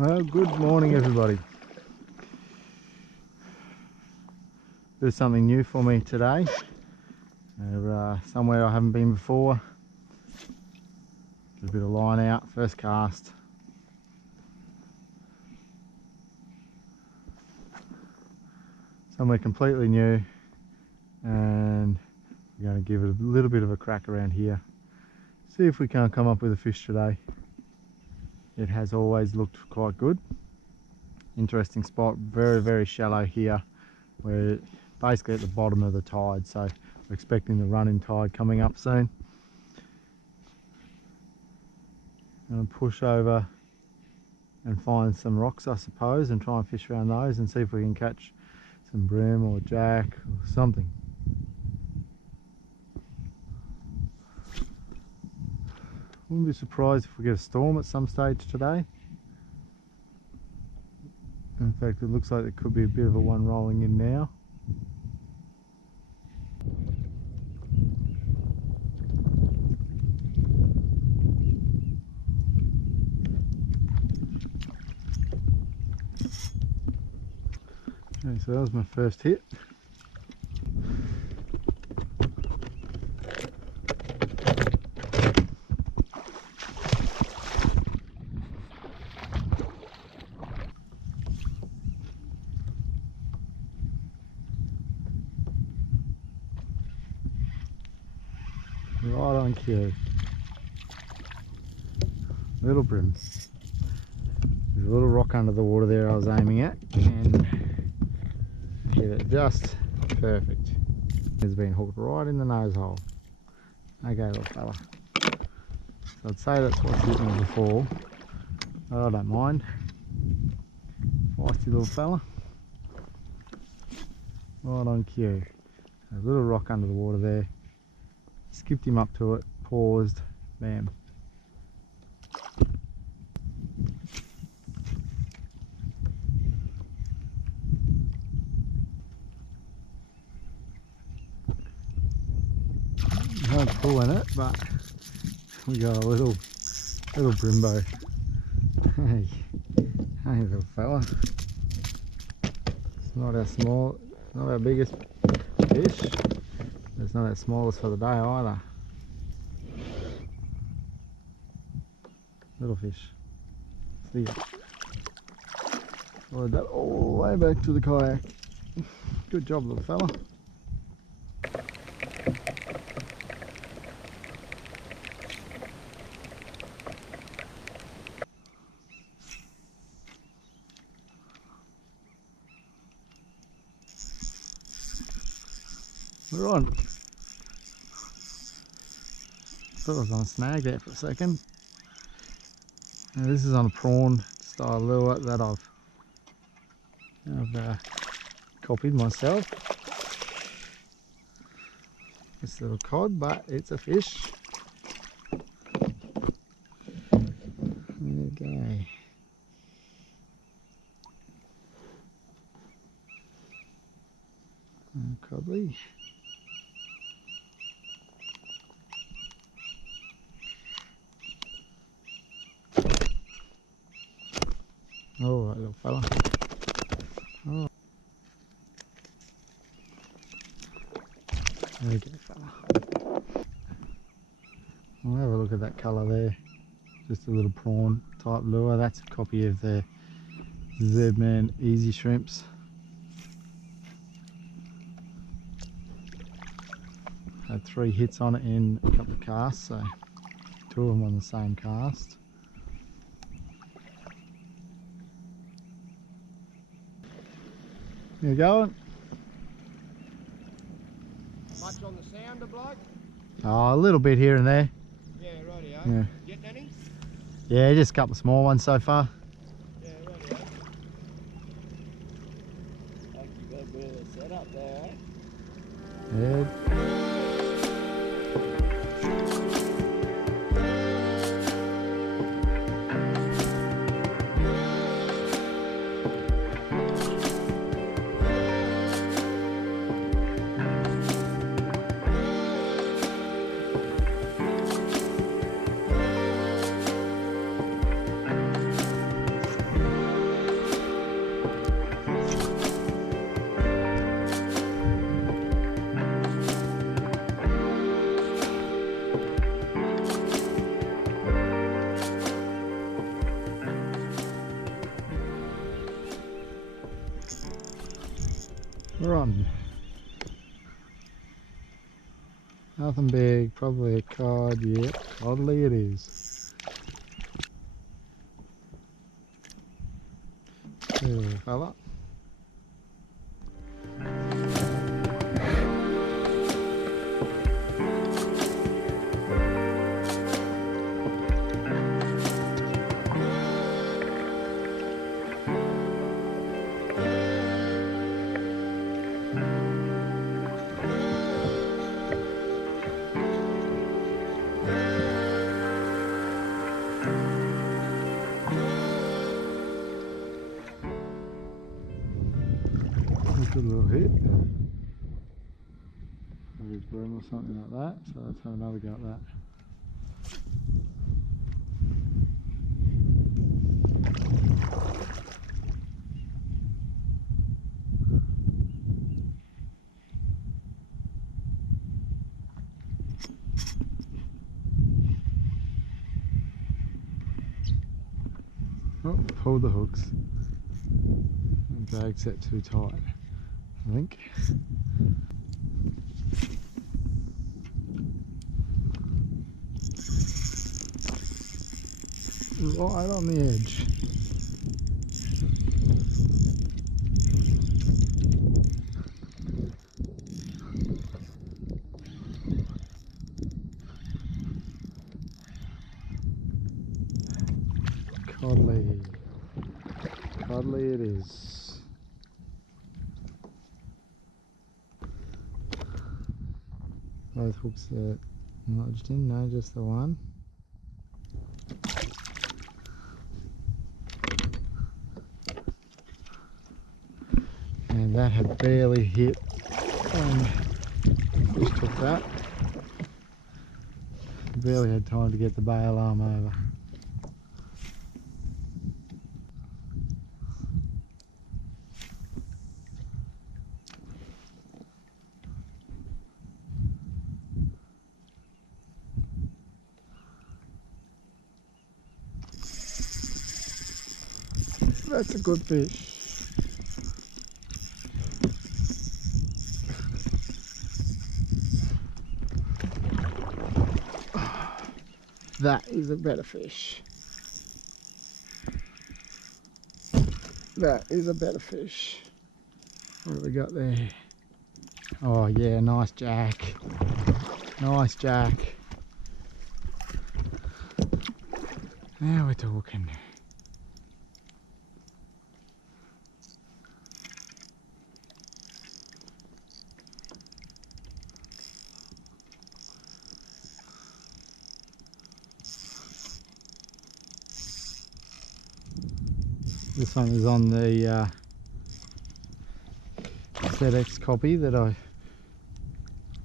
Well, good morning everybody. There's something new for me today. Somewhere I haven't been before. Get a bit of line out, first cast. Somewhere completely new, and we're going to give it a little bit of a crack around here. See if we can't come up with a fish today. It has always looked quite good. Interesting spot, very shallow here. We're basically at the bottom of the tide, so we're expecting the running tide coming up soon. I'm going to push over and find some rocks, I suppose, and try and fish around those and see if we can catch some bream or jack or something. Wouldn't be surprised if we get a storm at some stage today. In fact, it looks like there could be a bit of a one rolling in now. Okay, so that was my first hit. Right on cue. Little bream. There's a little rock under the water there I was aiming at, and hit it just perfect. It's been hooked right in the nose hole. Okay, little fella. So I'd say that's what's hit me before, but I don't mind. Feisty little fella. Right on cue. A little rock under the water there. Skipped him up to it, paused, bam. Not pulling it, but we got a little brimbo. Hey little fella. It's not our biggest fish. It's not our smallest for the day either. Little fish. See ya. Followed that all the way back to the kayak. Good job, little fella. We're on. Thought I was on a snag there for a second. Now this is on a prawn style lure that I've copied myself. This little cod, but it's a fish. Okay. Codly. All right, little fella. Oh. There we go, fella. We'll have a look at that colour there. Just a little prawn type lure. That's a copy of the Z-Man Easy Shrimps. Had 3 hits on it in a couple of casts, so 2 of them on the same cast. You going? Much on the sounder, bloke? Oh, a little bit here and there. Yeah, rightio. Yeah. Getting any? Yeah, just a couple of small ones so far. Yeah, rightio. Like you got a bit of a setup there, eh? Yeah. We're on. Nothing big, probably a cod, yep, oddly it is. There, fella. Good little hit. Maybe his broom or something like that, so let's have another go at that. Oh, pulled the hooks. Drag set too tight, I think. Right on the edge. Codly. Codly it is. Both hooks are lodged in, no, just the one. And that had barely hit and just took that. Barely had time to get the bail arm over. That's a good fish. That is a better fish. That is a better fish. What have we got there? Oh yeah, nice jack. Nice jack. Now we're talking. This one is on the ZX copy that I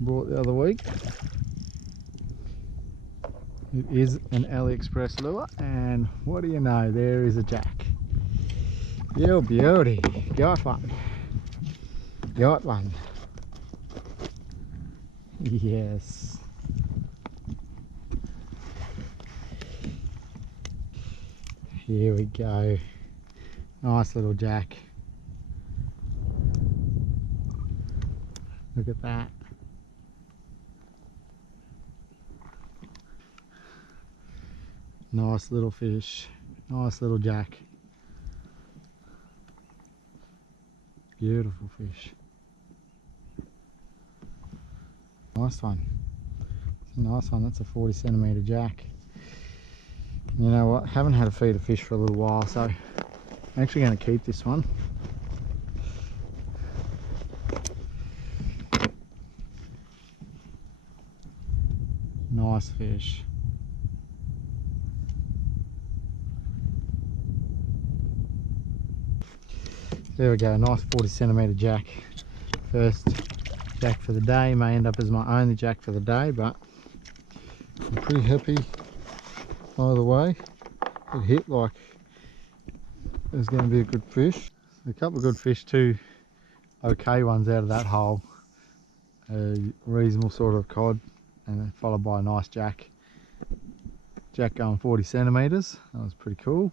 bought the other week. It is an AliExpress lure, and what do you know, there is a jack. You beauty, got one. Got one. Yes. Here we go. Nice little jack. Look at that. Nice little fish. Nice little jack. Beautiful fish. Nice one. It's a nice one. That's a 40 centimetre jack. You know what? Haven't had a feed of fish for a little while, so I'm actually going to keep this one. Nice fish. There we go, nice 40 centimetre jack. First jack for the day, may end up as my only jack for the day, but I'm pretty happy either way. It hit like it was going to be a good fish. A couple of good fish, two okay ones out of that hole. A reasonable sort of cod, and then followed by a nice jack. Jack going 40 centimetres, that was pretty cool.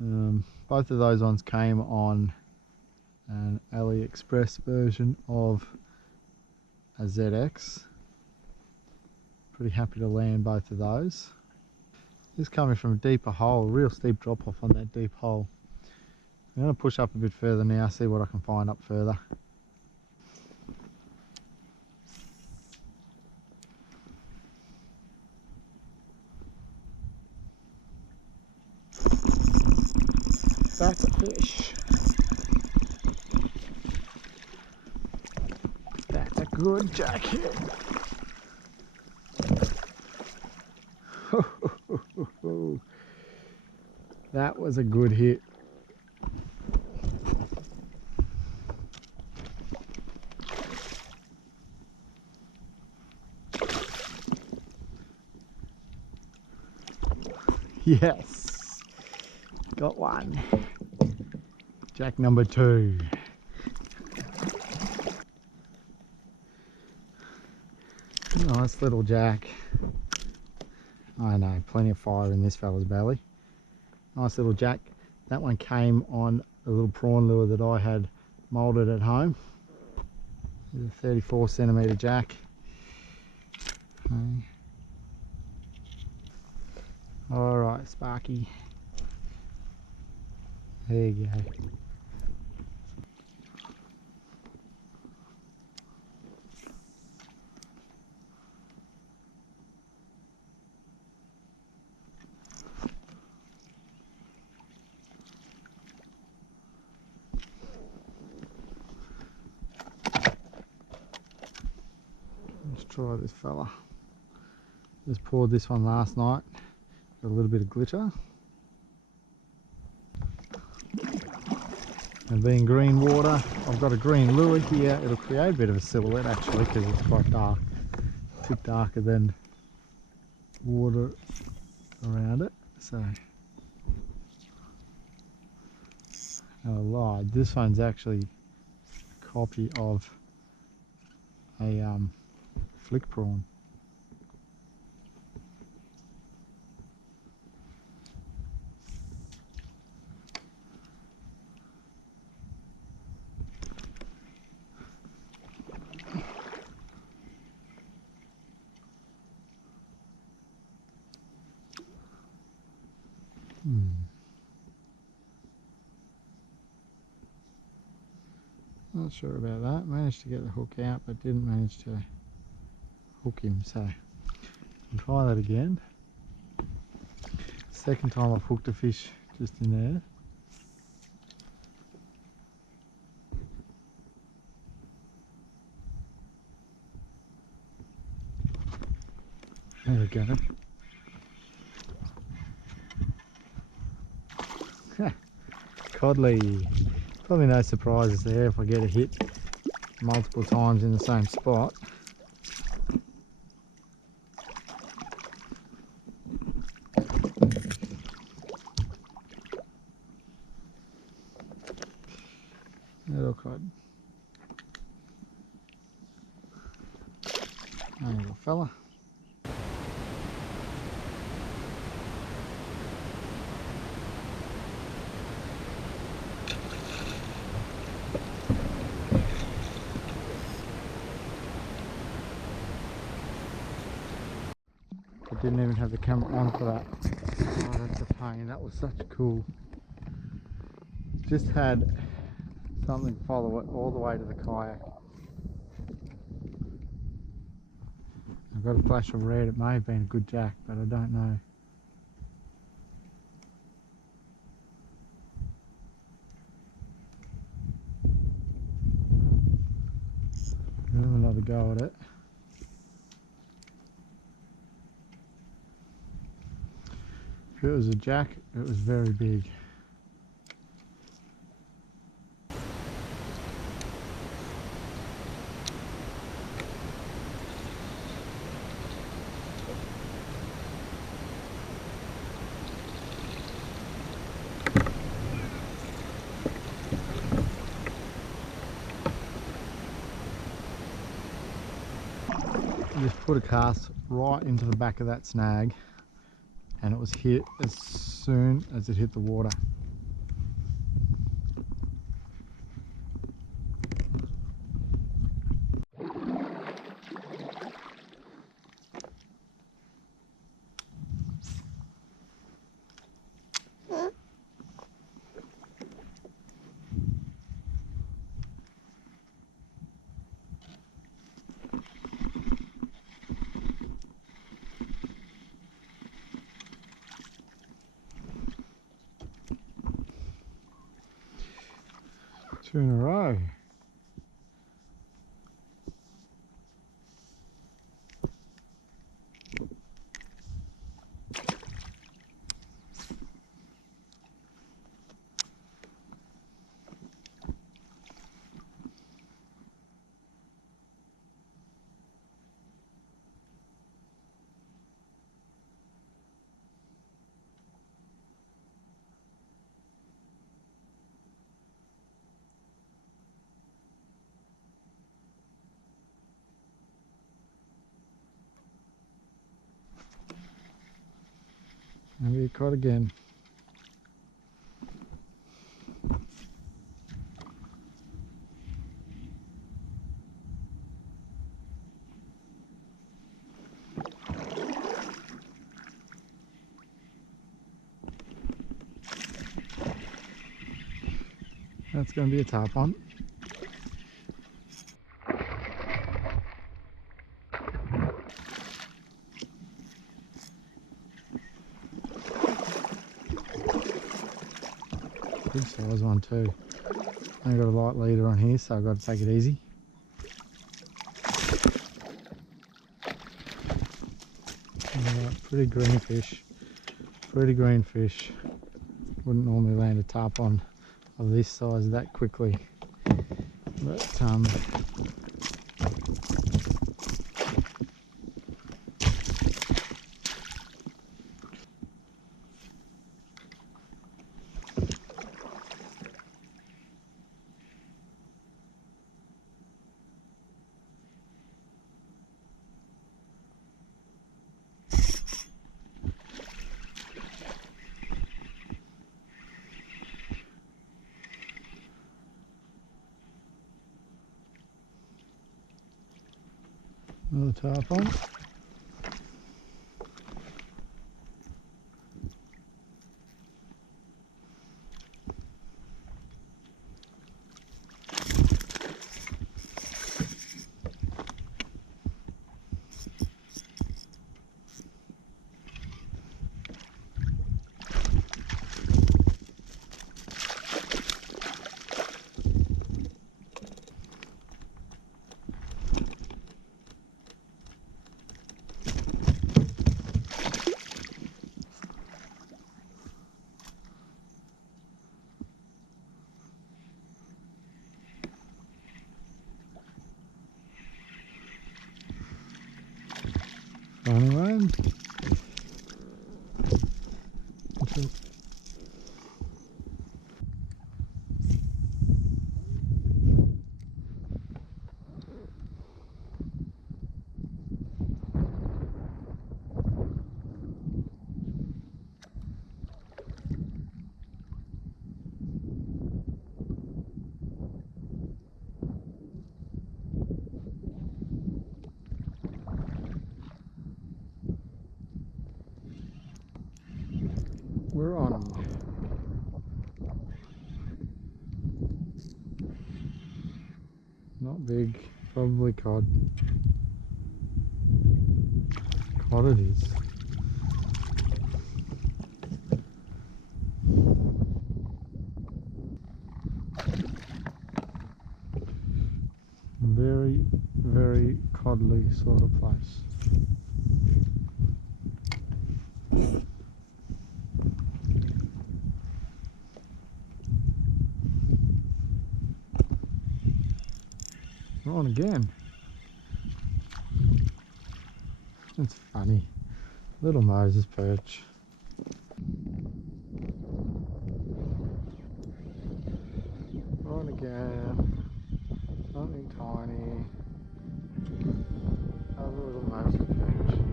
Both of those ones came on an AliExpress version of a ZX. Pretty happy to land both of those. This coming from a deeper hole, a real steep drop off on that deep hole. I'm going to push up a bit further now, see what I can find up further. That's a fish. That's a good jack hit. That was a good hit. Yes, got one. Jack number 2. Nice little jack. I know, plenty of fire in this fella's belly. Nice little jack. That one came on a little prawn lure that I had moulded at home. It's a 34 centimetre jack. Okay. Alright, Sparky. There you go. Let's try this fella. Just poured this one last night. Got a little bit of glitter. And being green water, I've got a green lure here. It'll create a bit of a silhouette actually because it's quite dark. A bit darker than water around it. So, no lie, this one's actually a copy of a flick prawn. Not sure about that. Managed to get the hook out, but didn't manage to hook him. So I'll try that again. Second time I've hooked a fish just in there. There we go. Codley. Probably no surprises there if I get a hit multiple times in the same spot. Little cod. Hey, little fella. I didn't even have the camera on for that. Oh, that's a pain. That was such cool. Just had something follow it all the way to the kayak. I've got a flash of red. It may have been a good jack, but I don't know. I'll have another go at it. If it was a jack, it was very big. Just put a cast right into the back of that snag, and it was hit as soon as it hit the water. 2 in a row. Maybe it caught again. That's going to be a top one. Good size one too. I got a light leader on here, so I've got to take it easy. Alright, pretty green fish. Pretty green fish. Wouldn't normally land a tarpon of this size that quickly. But another tarpon. Final one. We're on them. Not big, probably cod. Cod it is. Very, very codly sort of place. We're on again. It's funny. Little Moses perch. We're on again. Something tiny. Another little Moses perch.